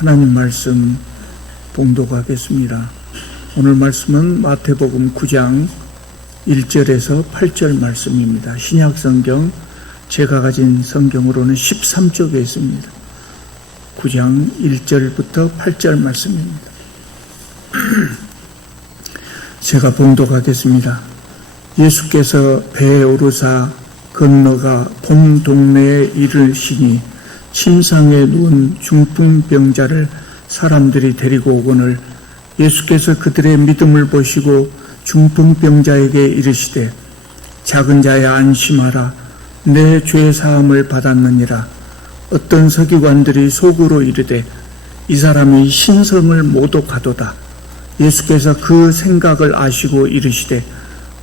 하나님 말씀 봉독하겠습니다. 오늘 말씀은 마태복음 9장 1절에서 8절 말씀입니다. 신약성경 제가 가진 성경으로는 13쪽에 있습니다. 9장 1절부터 8절 말씀입니다. 제가 봉독하겠습니다. 예수께서 배에 오르사 건너가 본 동네에 이르시니 침상에 누운 중풍병자를 사람들이 데리고 오거늘 예수께서 그들의 믿음을 보시고 중풍병자에게 이르시되 작은 자야 안심하라 내 죄 사함을 받았느니라. 어떤 서기관들이 속으로 이르되 이 사람이 신성을 모독하도다. 예수께서 그 생각을 아시고 이르시되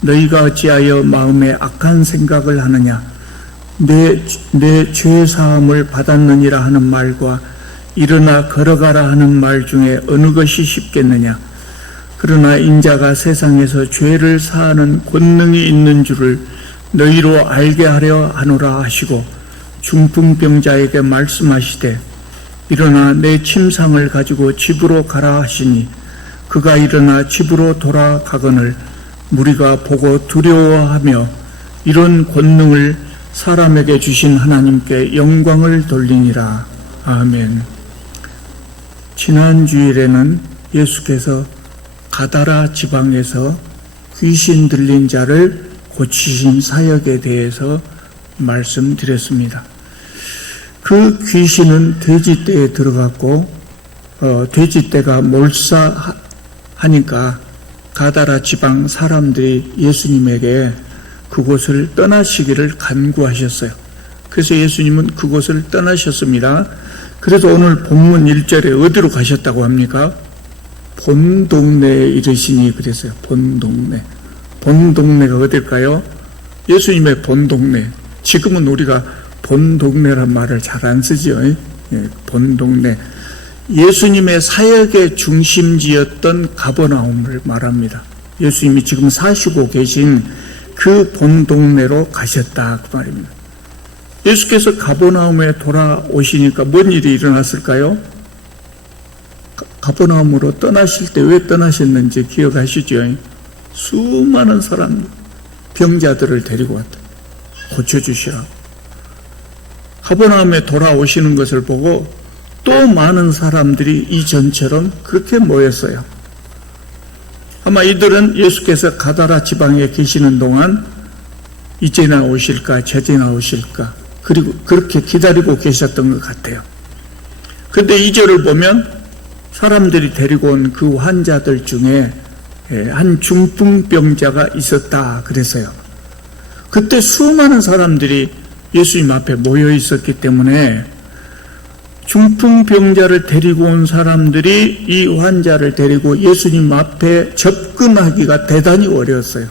너희가 어찌하여 마음에 악한 생각을 하느냐. 내 죄 사함을 받았느니라 하는 말과 일어나 걸어가라 하는 말 중에 어느 것이 쉽겠느냐. 그러나 인자가 세상에서 죄를 사하는 권능이 있는 줄을 너희로 알게 하려 하노라 하시고 중풍병자에게 말씀하시되 일어나 내 침상을 가지고 집으로 가라 하시니 그가 일어나 집으로 돌아가거늘 무리가 보고 두려워하며 이런 권능을 사람에게 주신 하나님께 영광을 돌리니라. 아멘. 지난 주일에는 예수께서 가다라 지방에서 귀신 들린 자를 고치신 사역에 대해서 말씀드렸습니다. 그 귀신은 돼지떼에 들어갔고 돼지떼가 몰사하니까 가다라 지방 사람들이 예수님에게 그곳을 떠나시기를 간구하셨어요. 그래서 예수님은 그곳을 떠나셨습니다. 그래서 오늘 본문 1절에 어디로 가셨다고 합니까? 본 동네에 이르시니 그랬어요. 본 동네. 본 동네가 어딜까요? 예수님의 본 동네. 지금은 우리가 본 동네란 말을 잘 안 쓰죠. 본 동네. 예수님의 사역의 중심지였던 가버나움을 말합니다. 예수님이 지금 사시고 계신 그 본 동네로 가셨다 그 말입니다. 예수께서 가버나움에 돌아오시니까 뭔 일이 일어났을까요? 가버나움으로 떠나실 때 왜 떠나셨는지 기억하시죠? 수많은 사람 병자들을 데리고 왔다. 고쳐주시라고. 가버나움에 돌아오시는 것을 보고 또 많은 사람들이 이전처럼 그렇게 모였어요. 아마 이들은 예수께서 가다라 지방에 계시는 동안 이제 나오실까 저제 나오실까 그리고 그렇게 기다리고 계셨던 것 같아요. 그런데 2절을 보면 사람들이 데리고 온 그 환자들 중에 한 중풍병자가 있었다 그래서요. 그때 수많은 사람들이 예수님 앞에 모여 있었기 때문에 중풍병자를 데리고 온 사람들이 이 환자를 데리고 예수님 앞에 접근하기가 대단히 어려웠어요.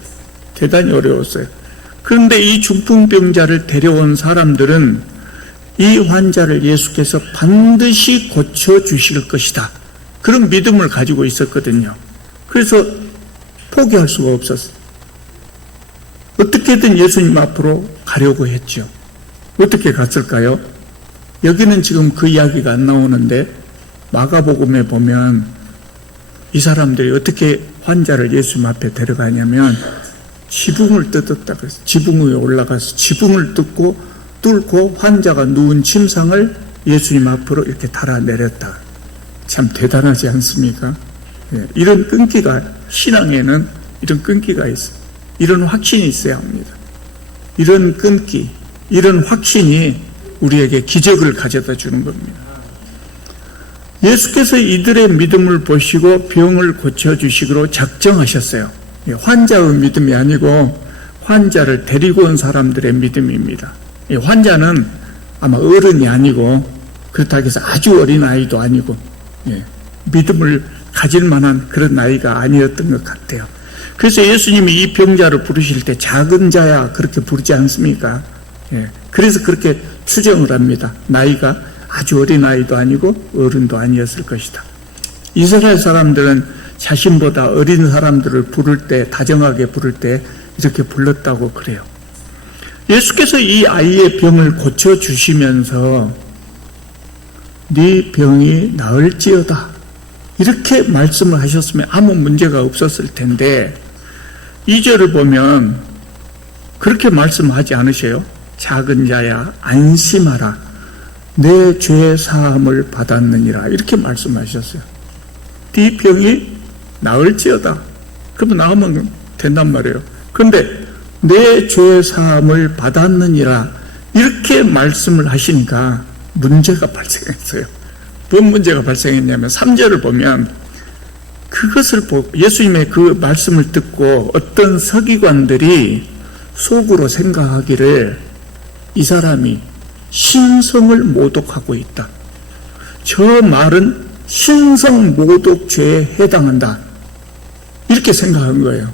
대단히 어려웠어요. 그런데 이 중풍병자를 데려온 사람들은 이 환자를 예수께서 반드시 고쳐주실 것이다. 그런 믿음을 가지고 있었거든요. 그래서 포기할 수가 없었어요. 어떻게든 예수님 앞으로 가려고 했죠. 어떻게 갔을까요? 여기는 지금 그 이야기가 안 나오는데 마가복음에 보면 이 사람들이 어떻게 환자를 예수님 앞에 데려가냐면 지붕을 뜯었다 그랬어요. 지붕 위에 올라가서 지붕을 뚫고 환자가 누운 침상을 예수님 앞으로 이렇게 달아내렸다. 참 대단하지 않습니까? 이런 끈기가 신앙에는 이런 끈기가 있어요. 이런 확신이 있어야 합니다. 이런 끈기, 이런 확신이 우리에게 기적을 가져다 주는 겁니다. 예수께서 이들의 믿음을 보시고 병을 고쳐주시기로 작정하셨어요. 환자의 믿음이 아니고 환자를 데리고 온 사람들의 믿음입니다. 환자는 아마 어른이 아니고 그렇다고 해서 아주 어린 아이도 아니고 믿음을 가질 만한 그런 나이가 아니었던 것 같아요. 그래서 예수님이 이 병자를 부르실 때 작은 자야 그렇게 부르지 않습니까? 그래서 그렇게 추정을 합니다. 나이가 아주 어린 아이도 아니고 어른도 아니었을 것이다. 이스라엘 사람들은 자신보다 어린 사람들을 부를 때, 다정하게 부를 때 이렇게 불렀다고 그래요. 예수께서 이 아이의 병을 고쳐주시면서 네 병이 나을지어다. 이렇게 말씀을 하셨으면 아무 문제가 없었을 텐데 2절을 보면 그렇게 말씀하지 않으세요? 작은 자야 안심하라. 내 죄 사함을 받았느니라. 이렇게 말씀하셨어요. 네 병이 나을지어다. 그러면 나으면 된단 말이에요. 그런데 내 죄 사함을 받았느니라. 이렇게 말씀을 하시니까 문제가 발생했어요. 뭔 문제가 발생했냐면 3절을 보면 그것을 보고 예수님의 그 말씀을 듣고 어떤 서기관들이 속으로 생각하기를 이 사람이 신성을 모독하고 있다. 저 말은 신성 모독죄에 해당한다. 이렇게 생각한 거예요.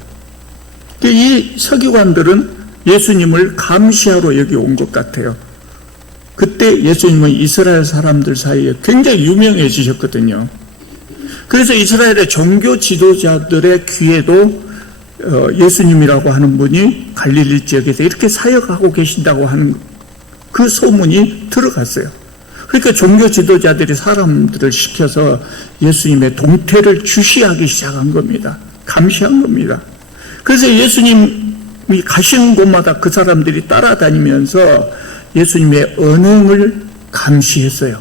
이 서기관들은 예수님을 감시하러 여기 온 것 같아요. 그때 예수님은 이스라엘 사람들 사이에 굉장히 유명해지셨거든요. 그래서 이스라엘의 종교 지도자들의 귀에도 예수님이라고 하는 분이 갈릴리 지역에서 이렇게 사역하고 계신다고 하는 그 소문이 들어갔어요. 그러니까 종교 지도자들이 사람들을 시켜서 예수님의 동태를 주시하기 시작한 겁니다. 감시한 겁니다. 그래서 예수님이 가시는 곳마다 그 사람들이 따라다니면서 예수님의 언행을 감시했어요.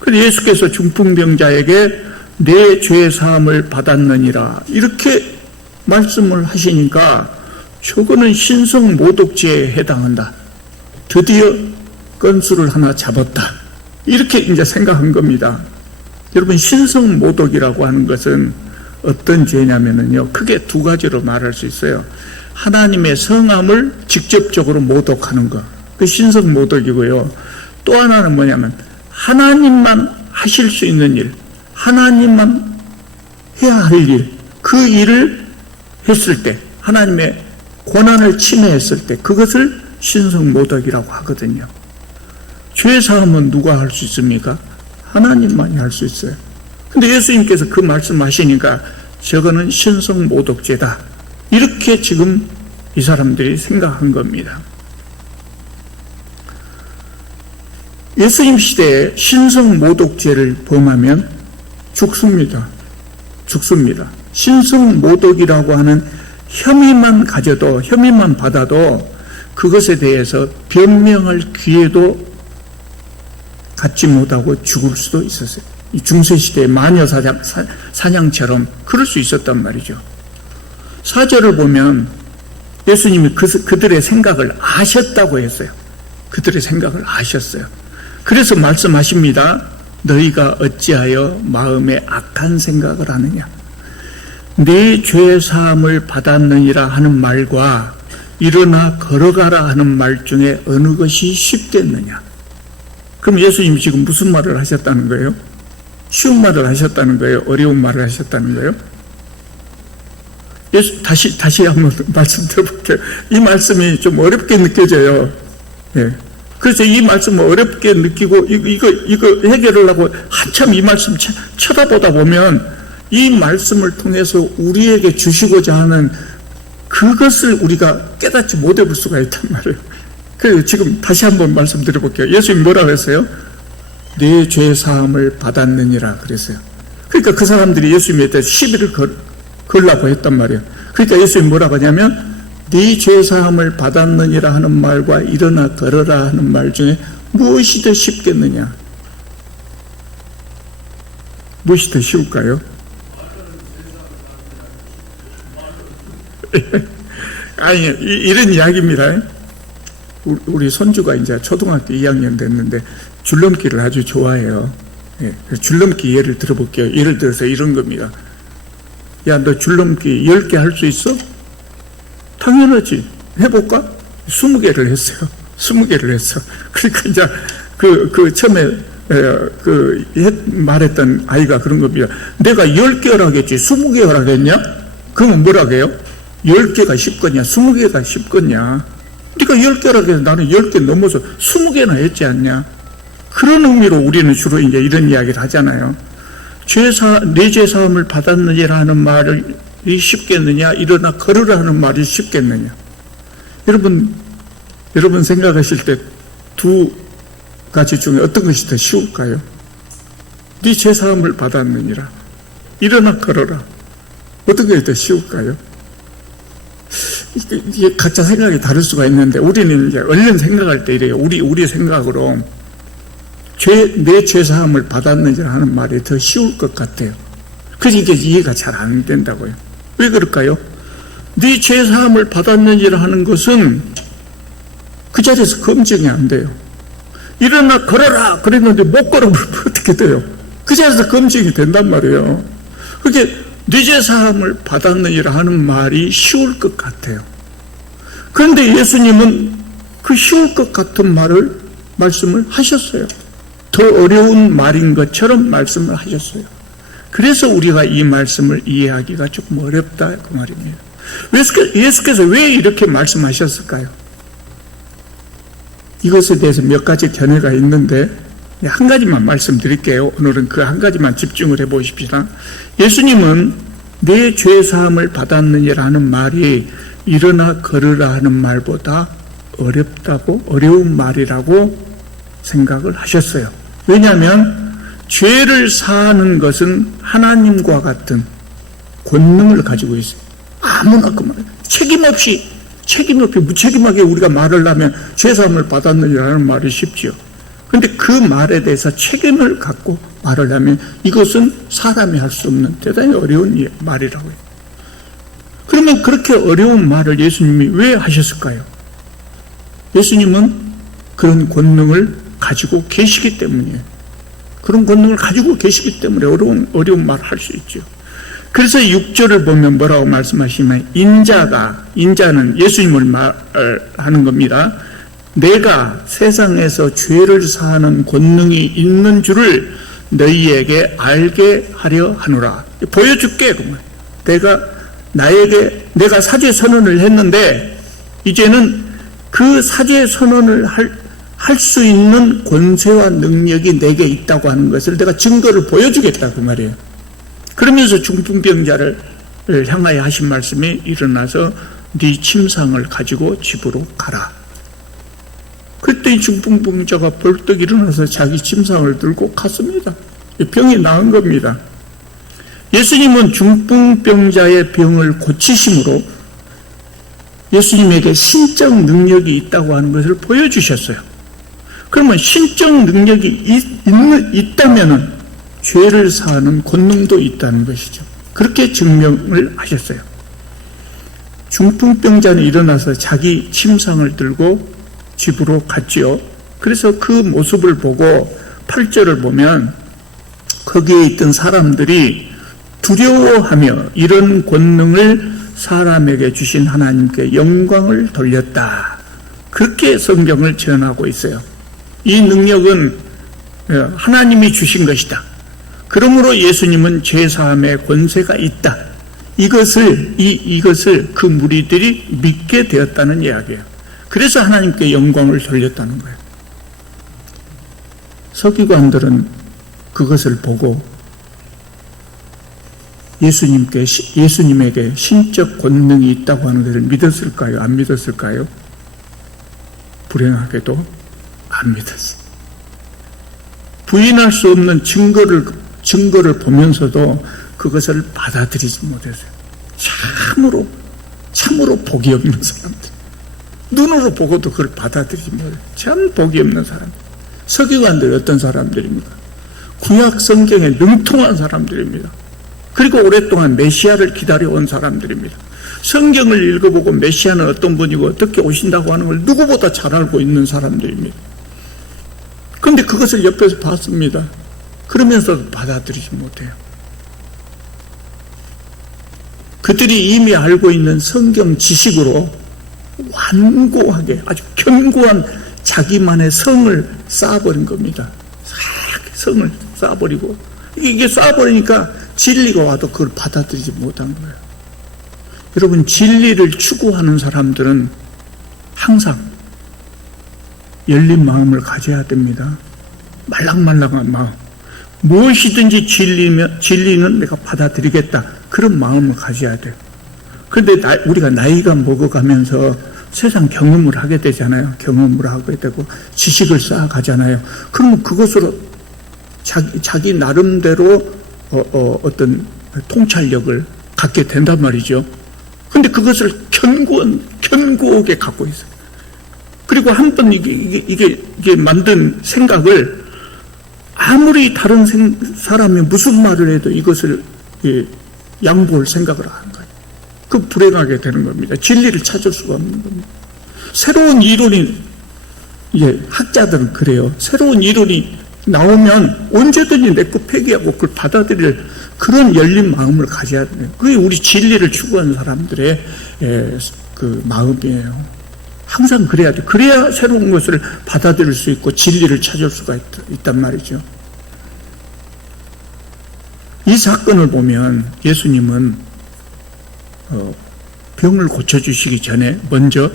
그래서 예수께서 중풍병자에게 내 죄 사함을 받았느니라 이렇게 말씀을 하시니까 저거는 신성 모독죄에 해당한다. 드디어 건수를 하나 잡았다. 이렇게 이제 생각한 겁니다. 여러분, 신성 모독이라고 하는 것은 어떤 죄냐면요, 크게 두 가지로 말할 수 있어요. 하나님의 성함을 직접적으로 모독하는 것, 그 신성 모독이고요. 또 하나는 뭐냐면 하나님만 하실 수 있는 일, 하나님만 해야 할 일, 그 일을 했을 때, 하나님의 권한을 침해했을 때 그것을 신성 모독이라고 하거든요. 죄 사함은 누가 할 수 있습니까? 하나님만이 할 수 있어요. 근데 예수님께서 그 말씀하시니까 저거는 신성 모독죄다. 이렇게 지금 이 사람들이 생각한 겁니다. 예수님 시대에 신성 모독죄를 범하면 죽습니다. 죽습니다. 신성 모독이라고 하는 혐의만 가져도, 혐의만 받아도 그것에 대해서 변명할 기회도 갖지 못하고 죽을 수도 있었어요. 이 중세시대의 마녀 사냥처럼 그럴 수 있었단 말이죠. 4절을 보면 예수님이 그들의 생각을 아셨다고 했어요. 그들의 생각을 아셨어요. 그래서 말씀하십니다. 너희가 어찌하여 마음에 악한 생각을 하느냐. 네 죄 사함을 받았느니라 하는 말과 일어나 걸어가라 하는 말 중에 어느 것이 쉽겠느냐. 그럼 예수님이 지금 무슨 말을 하셨다는 거예요? 쉬운 말을 하셨다는 거예요? 어려운 말을 하셨다는 거예요? 다시 한번 말씀 드려볼게요. 이 말씀이 좀 어렵게 느껴져요. 예. 그래서 이 말씀을 어렵게 느끼고 이거 해결을 하고 한참 이 말씀 쳐다보다 보면 이 말씀을 통해서 우리에게 주시고자 하는 그것을 우리가 깨닫지 못해 볼 수가 있단 말이에요. 그래서 지금 다시 한번 말씀드려볼게요. 예수님 뭐라고 했어요? 네 죄 사함을 받았느니라 그랬어요. 그러니까 그 사람들이 예수님에 대해서 시비를 걸라고 했단 말이에요. 그러니까 예수님 뭐라고 하냐면 네 죄 사함을 받았느니라 하는 말과 일어나 걸어라 하는 말 중에 무엇이 더 쉽겠느냐? 무엇이 더 쉬울까요? 아니, 이런 이야기입니다. 우리 손주가 이제 초등학교 2학년 됐는데 줄넘기를 아주 좋아해요. 예, 줄넘기 예를 들어볼게요. 예를 들어서 이런 겁니다. 야, 너 줄넘기 10개 할 수 있어? 당연하지. 해볼까? 20개를 했어요. 20개를 했어. 그러니까 이제 처음에 말했던 아이가 그런 겁니다. 내가 10개를 하겠지 20개를 하겠냐? 그러면 뭐라고 해요? 10개가 쉽겠냐 20개가 쉽겠냐? 네가 10개를 해서 나는 10개 넘어서 20개나 했지 않냐? 그런 의미로 우리는 주로 이제 이런 이야기를 하잖아요. 내 죄 사함을 받았느니라 하는 말이 쉽겠느냐? 일어나 걸으라 하는 말이 쉽겠느냐? 여러분 생각하실 때 두 가지 중에 어떤 것이 더 쉬울까요? 네 죄사함을 받았느니라. 일어나 걸어라. 어떻게 더 쉬울까요? 이게 각자 생각이 다를 수가 있는데 우리는 이제 얼른 생각할 때 이래요. 우리 생각으로 내 죄사함을 받았느니라 하는 말이 더 쉬울 것 같아요. 그래서 이게 이해가 잘 안 된다고요. 왜 그럴까요? 네 죄사함을 받았느니라 하는 것은 그 자리에서 검증이 안 돼요. 일어나 걸어라 그랬는데 못 걸어보면 어떻게 돼요? 그 자리에서 검증이 된단 말이에요. 그게 네 죄사함을 받았느니라 하는 말이 쉬울 것 같아요. 그런데 예수님은 그 쉬울 것 같은 말씀을 하셨어요. 더 어려운 말인 것처럼 말씀을 하셨어요. 그래서 우리가 이 말씀을 이해하기가 조금 어렵다 그 말입니다. 예수께서 왜 이렇게 말씀하셨을까요? 이것에 대해서 몇 가지 견해가 있는데 한 가지만 말씀드릴게요. 오늘은 그 한 가지만 집중을 해보십시다. 예수님은 내 죄사함을 받았느니라는 말이 일어나 걸으라 하는 말보다 어려운 말이라고 생각을 하셨어요. 왜냐하면 죄를 사하는 것은 하나님과 같은 권능을 가지고 있어요. 아무나 그 말, 책임 없이 무책임하게 우리가 말을 하면 죄사함을 받았느니라는 말이 쉽죠. 그런데 그 말에 대해서 책임을 갖고 말을 하면 이것은 사람이 할 수 없는 대단히 어려운 말이라고요. 그러면 그렇게 어려운 말을 예수님이 왜 하셨을까요? 예수님은 그런 권능을 가지고 계시기 때문이에요. 그런 권능을 가지고 계시기 때문에 어려운 말을 할 수 있죠. 그래서 6절을 보면 뭐라고 말씀하시면 인자는 예수님을 말하는 겁니다. 내가 세상에서 죄를 사하는 권능이 있는 줄을 너희에게 알게 하려 하노라. 보여줄게. 내가 사죄 선언을 했는데 이제는 그 사죄 선언을 할 수 있는 권세와 능력이 내게 있다고 하는 것을 내가 증거를 보여주겠다 그 말이에요. 그러면서 중풍병자를 향하여 하신 말씀이 일어나서 네 침상을 가지고 집으로 가라. 그때 이 중풍병자가 벌떡 일어나서 자기 침상을 들고 갔습니다. 병이 나은 겁니다. 예수님은 중풍병자의 병을 고치심으로 예수님에게 신적 능력이 있다고 하는 것을 보여주셨어요. 그러면 신적 능력이 있다면 죄를 사하는 권능도 있다는 것이죠. 그렇게 증명을 하셨어요. 중풍병자는 일어나서 자기 침상을 들고 집으로 갔지요. 그래서 그 모습을 보고 8절을 보면 거기에 있던 사람들이 두려워하며 이런 권능을 사람에게 주신 하나님께 영광을 돌렸다. 그렇게 성경을 전하고 있어요. 이 능력은 하나님이 주신 것이다. 그러므로 예수님은 죄사함의 권세가 있다. 이것을 그 무리들이 믿게 되었다는 이야기예요. 그래서 하나님께 영광을 돌렸다는 거예요. 서기관들은 그것을 보고 예수님에게 신적 권능이 있다고 하는 것을 믿었을까요? 안 믿었을까요? 불행하게도 안 믿었어요. 부인할 수 없는 증거를 보면서도 그것을 받아들이지 못했어요. 참으로 복이 없는 사람들. 눈으로 보고도 그걸 받아들이지 못해요. 참 복이 없는 사람들. 서기관들이 어떤 사람들입니까? 구약 성경에 능통한 사람들입니다. 그리고 오랫동안 메시아를 기다려온 사람들입니다. 성경을 읽어보고 메시아는 어떤 분이고 어떻게 오신다고 하는 걸 누구보다 잘 알고 있는 사람들입니다. 그런데 그것을 옆에서 봤습니다. 그러면서도 받아들이지 못해요. 그들이 이미 알고 있는 성경 지식으로 완고하게 아주 견고한 자기만의 성을 쌓아버린 겁니다. 성을 쌓아버리고 이게 쌓아버리니까 진리가 와도 그걸 받아들이지 못한 거예요. 여러분, 진리를 추구하는 사람들은 항상 열린 마음을 가져야 됩니다. 말랑말랑한 마음. 무엇이든지 진리는 내가 받아들이겠다. 그런 마음을 가져야 돼요. 그런데 우리가 나이가 먹어가면서 세상 경험을 하게 되잖아요. 경험을 하게 되고 지식을 쌓아가잖아요. 그러면 그것으로 자기 나름대로 어떤 통찰력을 갖게 된단 말이죠. 근데 그것을 견고하게 갖고 있어요. 그리고 한 번 이게 만든 생각을 아무리 다른 사람이 무슨 말을 해도 이것을 양보할 생각을 하는 거예요. 그 불행하게 되는 겁니다. 진리를 찾을 수가 없는 겁니다. 새로운 이론이, 학자들은 그래요. 새로운 이론이 나오면 언제든지 내거 폐기하고 그걸 받아들일 그런 열린 마음을 가져야 돼요. 그게 우리 진리를 추구하는 사람들의 그 마음이에요. 항상 그래야 돼. 그래야 새로운 것을 받아들일 수 있고 진리를 찾을 수가 있단 말이죠. 이 사건을 보면 예수님은 병을 고쳐주시기 전에 먼저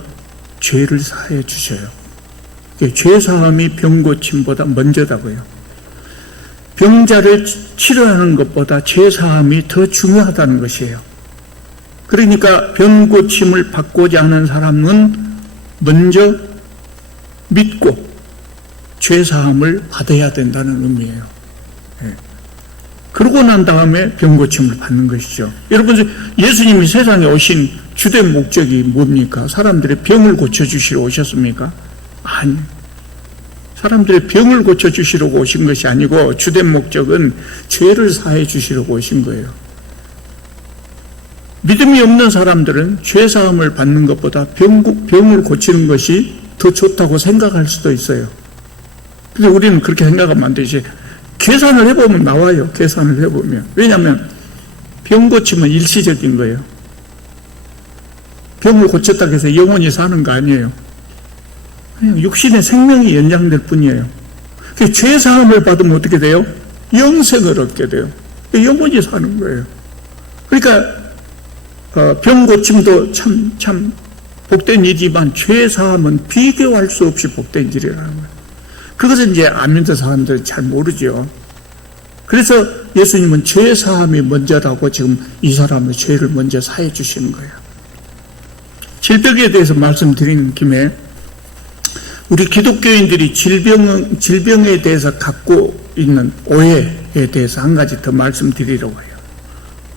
죄를 사해 주셔요. 죄 사함이 병 고침보다 먼저다고요. 병자를 치료하는 것보다 죄 사함이 더 중요하다는 것이에요. 그러니까 병 고침을 받고자 하는 사람은 먼저 믿고 죄 사함을 받아야 된다는 의미예요. 그러고 난 다음에 병 고침을 받는 것이죠. 여러분, 예수님이 세상에 오신 주된 목적이 뭡니까? 사람들의 병을 고쳐주시러 오셨습니까? 아니, 사람들의 병을 고쳐주시려고 오신 것이 아니고 주된 목적은 죄를 사해 주시려고 오신 거예요. 믿음이 없는 사람들은 죄 사함을 받는 것보다 병을 고치는 것이 더 좋다고 생각할 수도 있어요. 근데 우리는 그렇게 생각하면 안 되지. 계산을 해보면 나와요. 계산을 해보면. 왜냐하면 병 고침은 일시적인 거예요. 병을 고쳤다고 해서 영원히 사는 거 아니에요. 그냥 육신의 생명이 연장될 뿐이에요. 죄 사함을 받으면 어떻게 돼요? 영생을 얻게 돼요. 영원히 사는 거예요. 그러니까 병 고침도 참 복된 일이지만 죄 사함은 비교할 수 없이 복된 일이라는 거예요. 그것은 이제 안 믿는 사람들은 잘 모르죠. 그래서 예수님은 죄 사함이 먼저라고 지금 이 사람의 죄를 먼저 사해 주시는 거예요. 질병에 대해서 말씀드리는 김에 우리 기독교인들이 질병에 대해서 갖고 있는 오해에 대해서 한 가지 더 말씀드리려고 해요.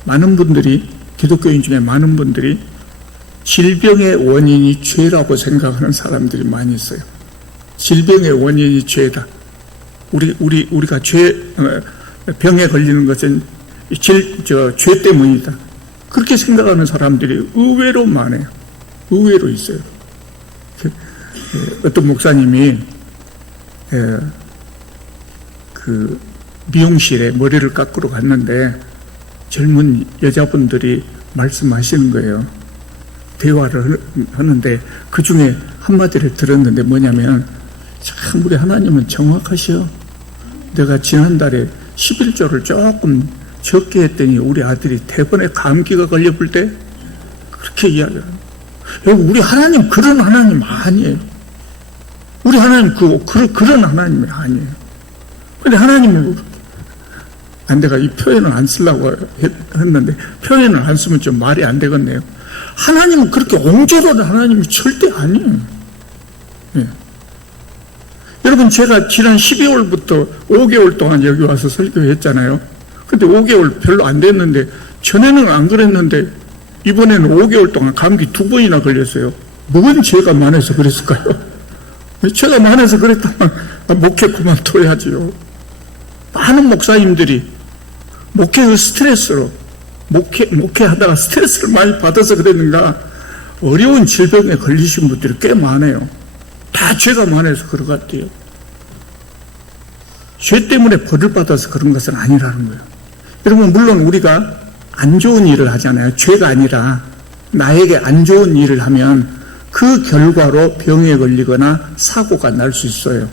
많은 분들이, 기독교인 중에 많은 분들이 질병의 원인이 죄라고 생각하는 사람들이 많이 있어요. 질병의 원인이 죄다. 우리가 병에 걸리는 것은 죄 때문이다. 그렇게 생각하는 사람들이 의외로 많아요. 의외로 있어요. 어떤 목사님이 그 미용실에 머리를 깎으러 갔는데 젊은 여자분들이 말씀하시는 거예요. 대화를 하는데 그 중에 한마디를 들었는데 뭐냐면, 참 우리 하나님은 정확하셔. 내가 지난달에 11조를 조금 적게 했더니 우리 아들이 대번에 감기가 걸려볼 때 그렇게 이야기해요. 우리 하나님 그런 하나님 아니에요. 우리 하나님 그런 하나님이 아니에요. 근데 하나님은, 내가 이 표현을 안 쓰려고 했는데 표현을 안 쓰면 좀 말이 안 되겠네요. 하나님은 그렇게 옹졸한 하나님이 절대 아니에요. 네. 여러분, 제가 지난 12월부터 5개월 동안 여기 와서 설교했잖아요. 근데 5개월 별로 안 됐는데, 전에는 안 그랬는데 이번에는 5개월 동안 감기 2번이나 걸렸어요. 뭔 죄가 많아서 그랬을까요? 죄가 많아서 그랬다면 목회 그만둬야지요. 많은 목사님들이 목회의 스트레스로, 목회하다가 스트레스를 많이 받아서 그랬는가, 어려운 질병에 걸리신 분들이 꽤 많아요. 다 죄가 많아서 그런 것 같아요. 죄 때문에 벌을 받아서 그런 것은 아니라는 거예요. 여러분, 물론 우리가 안 좋은 일을 하잖아요. 죄가 아니라 나에게 안 좋은 일을 하면 그 결과로 병에 걸리거나 사고가 날 수 있어요.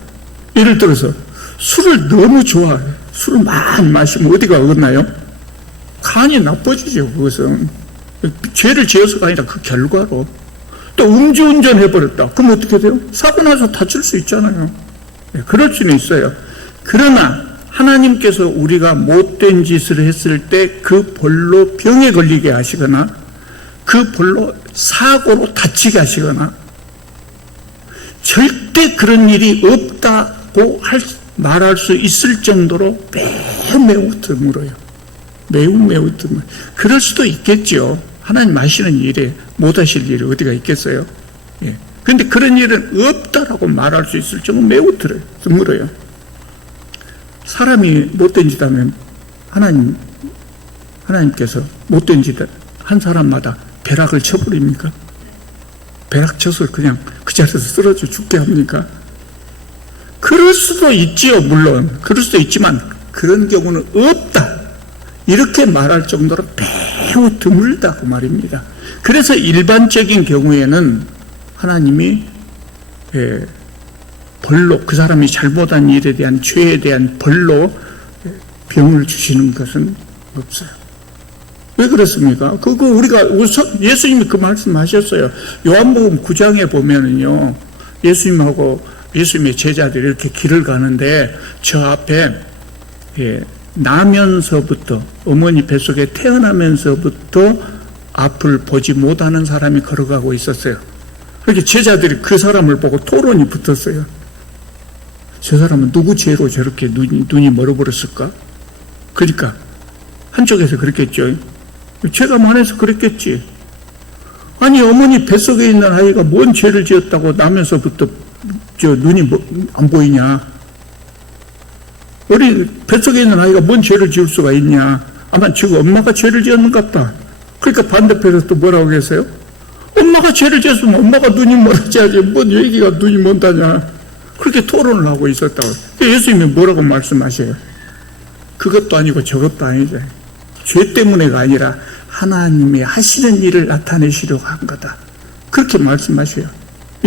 예를 들어서 술을 너무 좋아해요. 술을 많이 마시면 어디가 어긋나요? 간이 나빠지죠. 그것은 죄를 지어서가 아니라 그 결과로. 또 음주운전 해버렸다. 그럼 어떻게 돼요? 사고 나서 다칠 수 있잖아요. 그럴 수는 있어요. 그러나 하나님께서 우리가 못된 짓을 했을 때 그 벌로 병에 걸리게 하시거나 그 벌로 사고로 다치게 하시거나 절대 그런 일이 없다고 말할 수 있을 정도로 매우 드물어요. 매우 드물어요. 그럴 수도 있겠죠. 하나님 하시는 일에 못하실 일이 어디가 있겠어요? 예. 근데 그런 일은 없다라고 말할 수 있을 정도로 매우 드물어요. 사람이 못된 짓 하면 하나님께서 못된 짓 한 사람마다 벼락을 쳐버립니까? 벼락 쳐서 그냥 그 자리에서 쓰러져 죽게 합니까? 그럴 수도 있지요, 물론. 그럴 수도 있지만 그런 경우는 없다. 이렇게 말할 정도로 매우 드물다고 말입니다. 그래서 일반적인 경우에는 하나님이 벌로, 그 사람이 잘못한 일에 대한 죄에 대한 벌로 병을 주시는 것은 없어요. 왜 그렇습니까? 그거 우리가 예수님이 그 말씀하셨어요. 요한복음 9장에 보면은요, 예수님의 제자들이 이렇게 길을 가는데 저 앞에 나면서부터, 어머니 뱃속에 태어나면서부터 앞을 보지 못하는 사람이 걸어가고 있었어요. 그렇게 제자들이 그 사람을 보고 토론이 붙었어요. 저 사람은 누구 죄로 저렇게 눈이 멀어버렸을까? 그러니까 한쪽에서 그랬겠죠. 죄가 많아서 그랬겠지. 아니, 어머니 뱃속에 있는 아이가 뭔 죄를 지었다고 나면서부터 눈이 안 보이냐? 우리 뱃속에 있는 아이가 뭔 죄를 지을 수가 있냐? 아마 지금 엄마가 죄를 지었는가 보다. 그러니까 반대편에서 또 뭐라고 했어요? 엄마가 죄를 지었으면 엄마가 눈이 멀어져야지 뭔 얘기가 눈이 먼다냐? 그렇게 토론을 하고 있었다고. 예수님이 뭐라고 말씀하셔요? 그것도 아니고 저것도 아니죠. 죄 때문에가 아니라 하나님이 하시는 일을 나타내시려고 한 거다. 그렇게 말씀하셔요.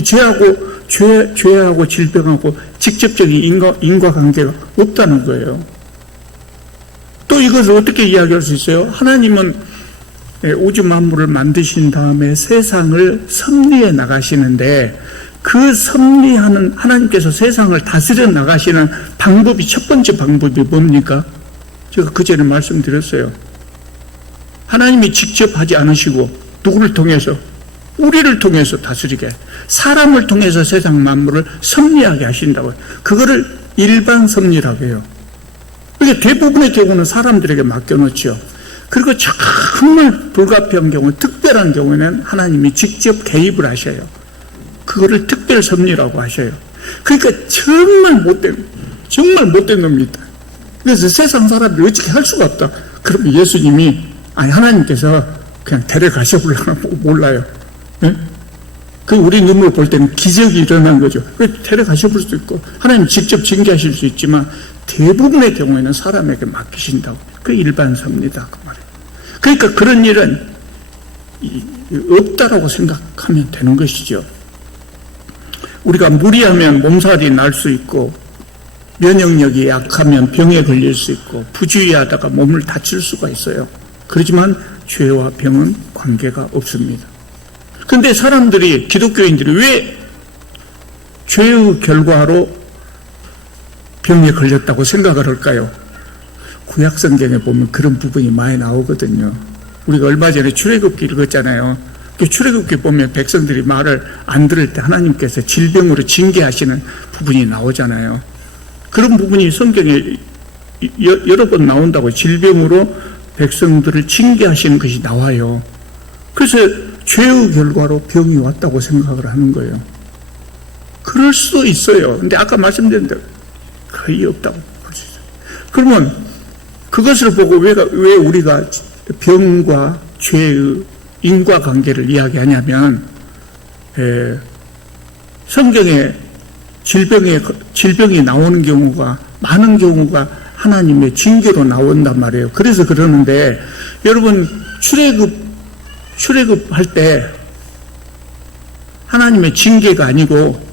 죄하고 질병하고 직접적인 인과관계가 없다는 거예요. 또 이것을 어떻게 이야기할 수 있어요? 하나님은 우주 만물을 만드신 다음에 세상을 섭리해 나가시는데 그 섭리하는 하나님께서 세상을 다스려 나가시는 방법이 첫 번째 방법이 뭡니까? 제가 그전에 말씀드렸어요. 하나님이 직접 하지 않으시고 누구를 통해서? 우리를 통해서 다스리게, 사람을 통해서 세상 만물을 섭리하게 하신다고요. 그거를 일반 섭리라고 해요. 그게 대부분의 경우는 사람들에게 맡겨놓죠. 그리고 정말 불가피한 경우, 특별한 경우에는 하나님이 직접 개입을 하셔요. 그거를 특별 섭리라고 하셔요. 그러니까 정말 못된 겁니다. 그래서 세상 사람들이 어떻게 할 수가 없다. 그럼 하나님께서 그냥 데려가셔보려나 몰라요. 네? 우리 눈으로 볼 때는 기적이 일어난 거죠. 데려가셔볼 수도 있고, 하나님 직접 징계하실 수 있지만, 대부분의 경우에는 사람에게 맡기신다고. 그 일반 섭리다. 그 말이에요. 그러니까 그런 일은 없다라고 생각하면 되는 것이죠. 우리가 무리하면 몸살이 날 수 있고, 면역력이 약하면 병에 걸릴 수 있고, 부주의하다가 몸을 다칠 수가 있어요. 그렇지만 죄와 병은 관계가 없습니다. 그런데 사람들이, 기독교인들이 왜 죄의 결과로 병에 걸렸다고 생각을 할까요? 구약성경에 보면 그런 부분이 많이 나오거든요. 우리가 얼마 전에 출애굽기 읽었잖아요. 그 출애굽기 보면 백성들이 말을 안 들을 때 하나님께서 질병으로 징계하시는 부분이 나오잖아요. 그런 부분이 성경에 여러 번 나온다고. 질병으로 백성들을 징계하시는 것이 나와요. 그래서 죄의 결과로 병이 왔다고 생각을 하는 거예요. 그럴 수도 있어요. 근데 아까 말씀드린 대로 거의 없다고 볼 수 있어요. 그러면 그것을 보고 왜 우리가 병과 죄의 인과관계를 이야기하냐면, 성경에 질병이 나오는 경우가, 많은 경우가 하나님의 징계로 나온단 말이에요. 그래서 그러는데, 여러분, 출애굽할 때 하나님의 징계가 아니고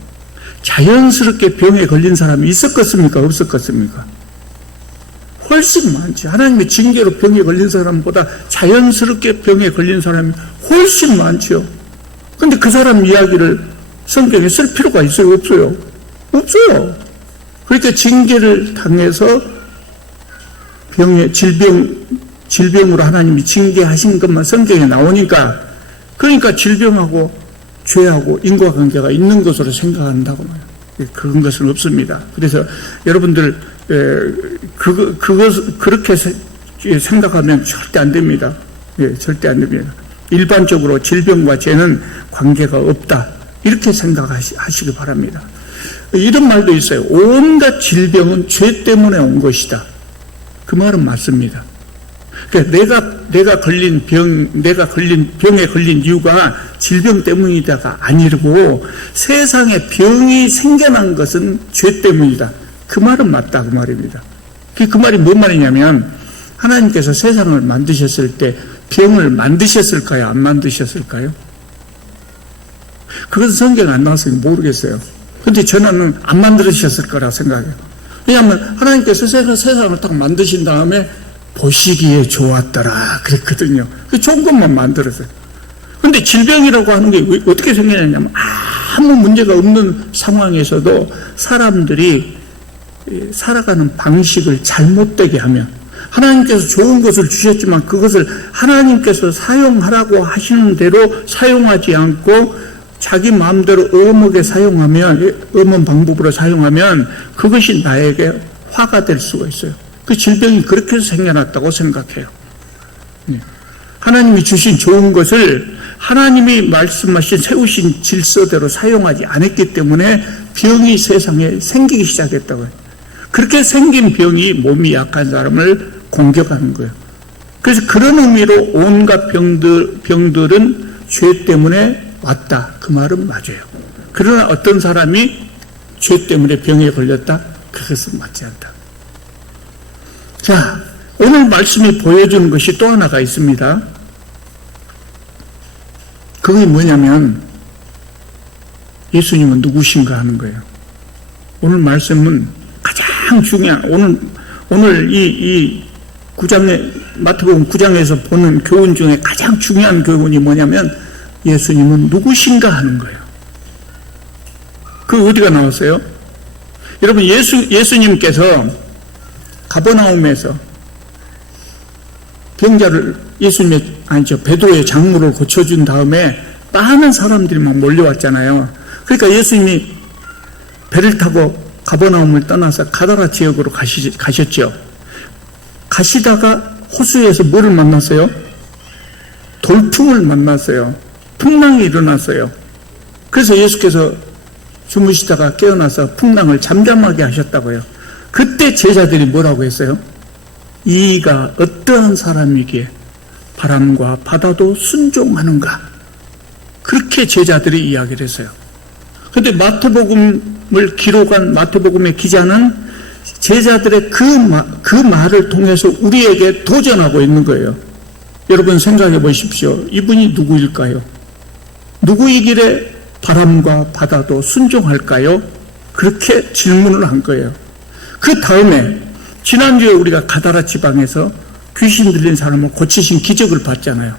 자연스럽게 병에 걸린 사람이 있었겠습니까? 없었겠습니까? 훨씬 많지. 하나님의 징계로 병에 걸린 사람보다 자연스럽게 병에 걸린 사람이 훨씬 많죠. 그런데 그 사람 이야기를 성경에 쓸 필요가 있어요? 없어요? 없어요. 그러니까 징계를 당해서 질병으로 하나님이 징계하신 것만 성경에 나오니까, 그러니까 질병하고 죄하고 인과관계가 있는 것으로 생각한다고 말해요. 그런 것은 없습니다. 그래서 여러분들 그렇게 생각하면 절대 안 됩니다. 절대 안 됩니다. 일반적으로 질병과 죄는 관계가 없다, 이렇게 생각하시기 바랍니다. 이런 말도 있어요. 온갖 질병은 죄 때문에 온 것이다. 그 말은 맞습니다. 그러니까 내가 걸린 병에 걸린 이유가 질병 때문이다가 아니고 세상에 병이 생겨난 것은 죄 때문이다. 그 말은 맞다, 그 말입니다. 그 말이 뭔 말이냐면, 하나님께서 세상을 만드셨을 때 병을 만드셨을까요? 안 만드셨을까요? 그것은 성경에 안 나왔으니 모르겠어요. 근데 저는 안 만들으셨을 거라 생각해요. 왜냐하면 하나님께서 세상을 딱 만드신 다음에 보시기에 좋았더라 그랬거든요. 좋은 것만 만들었어요. 근데 질병이라고 하는 게 어떻게 생기냐면, 아무 문제가 없는 상황에서도 사람들이 살아가는 방식을 잘못되게 하면, 하나님께서 좋은 것을 주셨지만 그것을 하나님께서 사용하라고 하시는 대로 사용하지 않고 자기 마음대로 엄한 방법으로 사용하면 그것이 나에게 화가 될 수가 있어요. 그 질병이 그렇게 해서 생겨났다고 생각해요. 하나님이 주신 좋은 것을 하나님이 말씀하신 세우신 질서대로 사용하지 않았기 때문에 병이 세상에 생기기 시작했다고요. 그렇게 생긴 병이 몸이 약한 사람을 공격하는 거예요. 그래서 그런 의미로 온갖 병들은 죄 때문에 왔다, 그 말은 맞아요. 그러나 어떤 사람이 죄 때문에 병에 걸렸다, 그것은 맞지 않다. 자, 오늘 말씀이 보여주는 것이 또 하나가 있습니다. 그게 뭐냐면 예수님은 누구신가 하는 거예요. 오늘 말씀은 가장 중요한, 오늘 이 9장에, 마태복음 9장에서 보는 교훈 중에 가장 중요한 교훈이 뭐냐면 예수님은 누구신가 하는 거예요. 그 어디가 나왔어요? 여러분, 예수님께서 가버나움에서 병자를 베드로의 장모를 고쳐준 다음에 많은 사람들이 막 몰려왔잖아요. 그러니까 예수님이 배를 타고 가버나움을 떠나서 가다라 지역으로 가셨죠. 가시다가 호수에서 뭐를 만났어요? 돌풍을 만났어요. 풍랑이 일어났어요. 그래서 예수께서 주무시다가 깨어나서 풍랑을 잠잠하게 하셨다고요. 그때 제자들이 뭐라고 했어요? 이가 어떠한 사람이기에 바람과 바다도 순종하는가? 그렇게 제자들이 이야기를 했어요. 그런데 마태복음을 기록한 마태복음의 기자는 제자들의 그 말을 통해서 우리에게 도전하고 있는 거예요. 여러분 생각해 보십시오. 이분이 누구일까요? 누구이길래 바람과 바다도 순종할까요? 그렇게 질문을 한 거예요. 그 다음에 지난주에 우리가 가다라 지방에서 귀신 들린 사람을 고치신 기적을 봤잖아요.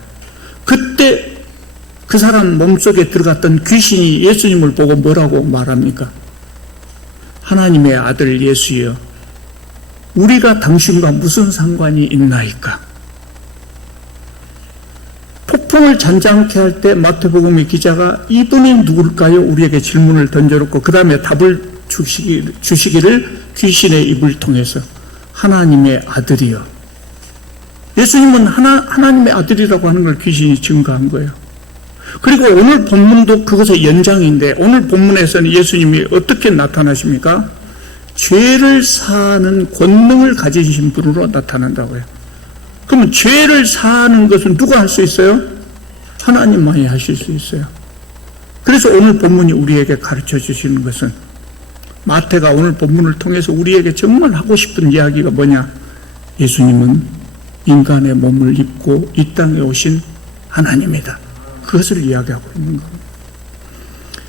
그때 그 사람 몸속에 들어갔던 귀신이 예수님을 보고 뭐라고 말합니까? 하나님의 아들 예수여, 우리가 당신과 무슨 상관이 있나이까? 폭풍을 잔잔케 할 때 마태복음의 기자가 이분이 누굴까요? 우리에게 질문을 던져놓고 그 다음에 답을 주시기를 귀신의 입을 통해서 하나님의 아들이요. 예수님은 하나님의 아들이라고 하는 걸 귀신이 증거한 거예요. 그리고 오늘 본문도 그것의 연장인데, 오늘 본문에서는 예수님이 어떻게 나타나십니까? 죄를 사하는 권능을 가지신 분으로 나타난다고요. 그러면 죄를 사하는 것은 누가 할 수 있어요? 하나님만이 하실 수 있어요. 그래서 오늘 본문이 우리에게 가르쳐 주시는 것은, 마태가 오늘 본문을 통해서 우리에게 정말 하고 싶은 이야기가 뭐냐? 예수님은 인간의 몸을 입고 이 땅에 오신 하나님이다. 그것을 이야기하고 있는 겁니다.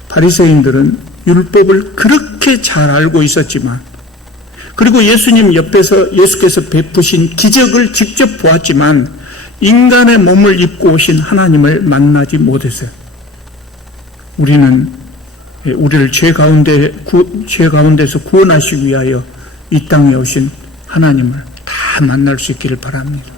바리새인들은 율법을 그렇게 잘 알고 있었지만, 그리고 예수님 옆에서 예수께서 베푸신 기적을 직접 보았지만 인간의 몸을 입고 오신 하나님을 만나지 못했어요. 우리는 우리를 죄 가운데서 구원하시기 위하여 이 땅에 오신 하나님을 다 만날 수 있기를 바랍니다.